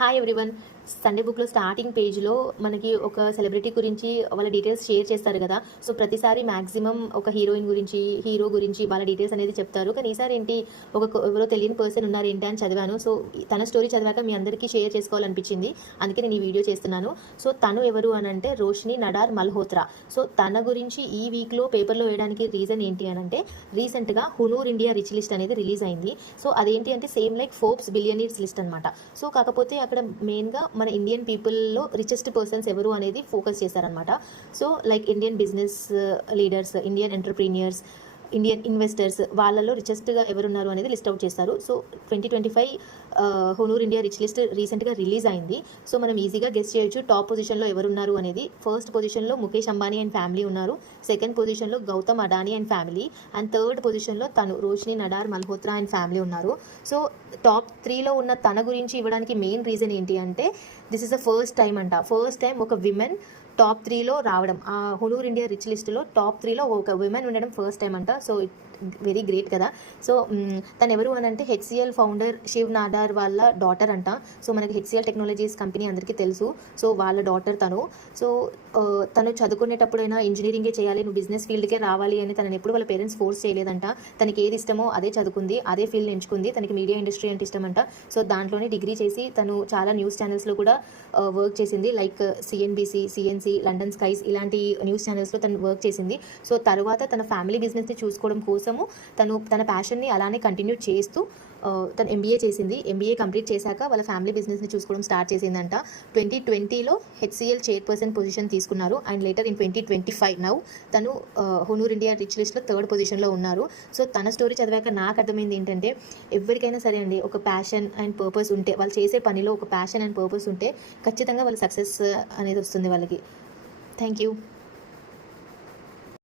Hi everyone. Sunday బుక్లో starting పేజ్లో మనకి ఒక సెలబ్రిటీ గురించి వాళ్ళ డీటెయిల్స్ షేర్ చేస్తారు కదా. సో ప్రతిసారి మ్యాక్సిమం ఒక హీరోయిన్ గురించి, హీరో గురించి వాళ్ళ డీటెయిల్స్ అనేది చెప్తారు. కానీ ఈసారి ఏంటి ఎవరో తెలియని పర్సన్ ఉన్నారు ఏంటి అని చదివాను. సో తన స్టోరీ చదివాక మీ అందరికీ షేర్ చేసుకోవాలనిపించింది, అందుకే నేను ఈ వీడియో చేస్తున్నాను. సో తను ఎవరు అని అంటే రోషిని నడార్ మల్హోత్రా. సో తన గురించి ఈ వీక్లో పేపర్లో వేయడానికి రీజన్ ఏంటి అని అంటే, రీసెంట్గా హునూర్ ఇండియా రిచ్ లిస్ట్ అనేది రిలీజ్ అయింది. సో అదేంటి అంటే same like Forbes billionaires list అనమాట. సో కాకపోతే అక్కడ మెయిన్గా మన ఇండియన్ పీపుల్లో రిచెస్ట్ పర్సన్స్ ఎవరు అనేది ఫోకస్ చేశారనమాట. So like Indian business leaders, Indian entrepreneurs, Indian investors వాళ్ళలో రిచెస్ట్గా ఎవరున్నారు అనేది లిస్ట్ అవుట్ చేస్తారు. సో 2025 హునూర్ ఇండియా రిచ్ లిస్ట్ రీసెంట్గా రిలీజ్ అయింది. సో మనం ఈజీగా గెస్ చేయొచ్చు టాప్ పొజిషన్లో ఎవరున్నారు అనేది. ఫస్ట్ పొజిషన్లో ముఖేష్ అంబానీ అండ్ ఫ్యామిలీ ఉన్నారు. సెకండ్ పొజిషన్లో Gautam Adani and family. And third పొజిషన్లో తను రోషిని నడార్ మల్హోత్రా అండ్ ఫ్యామిలీ ఉన్నారు. సో టాప్ 3లో ఉన్న తన గురించి ఇవ్వడానికి మెయిన్ రీజన్ ఏంటి అంటే, this is the first time first time ఒక విమెన్ టాప్ 3లో రావడం. ఆ హునూర్ ఇండియా రిచ్ లిస్టులో టాప్ 3లో ఒక విమెన్ ఉండడం first time so very great కదా. సో తను ఎవరు అని అంటే హెచ్సిఎల్ ఫౌండర్ శివ్ నాడార్ వాళ్ళ డాటర్ సో మనకి హెచ్సిఎల్ టెక్నాలజీస్ కంపెనీ అందరికీ తెలుసు. సో వాళ్ళ డాటర్ తను. సో తను చదువుకునేటప్పుడైనా ఇంజనీరింగే చేయాలి, నువ్వు బిజినెస్ ఫీల్డ్కే రావాలి అని తనని ఎప్పుడు వాళ్ళ పేరెంట్స్ ఫోర్స్ చేయలేదంట. తనకి ఏది ఇష్టమో అదే చదువుకుంది, అదే ఫీల్డ్ ఎంచుకుంది. తనకి మీడియా ఇండస్ట్రీ అంటే ఇష్టం సో దాంట్లోనే డిగ్రీ చేసి తను చాలా న్యూస్ ఛానల్స్లో కూడా వర్క్ చేసింది. Like CNBC, CNC, London skies ఇలాంటి న్యూస్ ఛానల్స్లో తను వర్క్ చేసింది. సో తర్వాత తన ఫ్యామిలీ బిజినెస్ని చూసుకోవడం కోసం తను తన ప్యాషన్ని అలానే కంటిన్యూ చేస్తూ తను ఎంబీఏ చేసింది. ఎంబీఏ కంప్లీట్ చేశాక వాళ్ళ ఫ్యామిలీ బిజినెస్ని చూసుకోవడం స్టార్ట్ చేసిందంట. 2020లో హెచ్సిఎల్ చైర్పర్సన్ పొజిషన్ తీసుకున్నారు. అండ్ లేటర్ ఇన్ 2025 నౌ తను హునూర్ ఇండియా రిచ్ లిస్ట్లో థర్డ్ పొజిషన్లో ఉన్నారు. సో తన స్టోరీ చదివాక నాకు అర్థమైంది ఏంటంటే, ఎవరికైనా సరే అండి ఒక ప్యాషన్ అండ్ పర్పస్ ఉంటే, వాళ్ళు చేసే పనిలో ఒక ప్యాషన్ అండ్ పర్పస్ ఉంటే ఖచ్చితంగా వాళ్ళ సక్సెస్ అనేది వస్తుంది వాళ్ళకి. Thank you.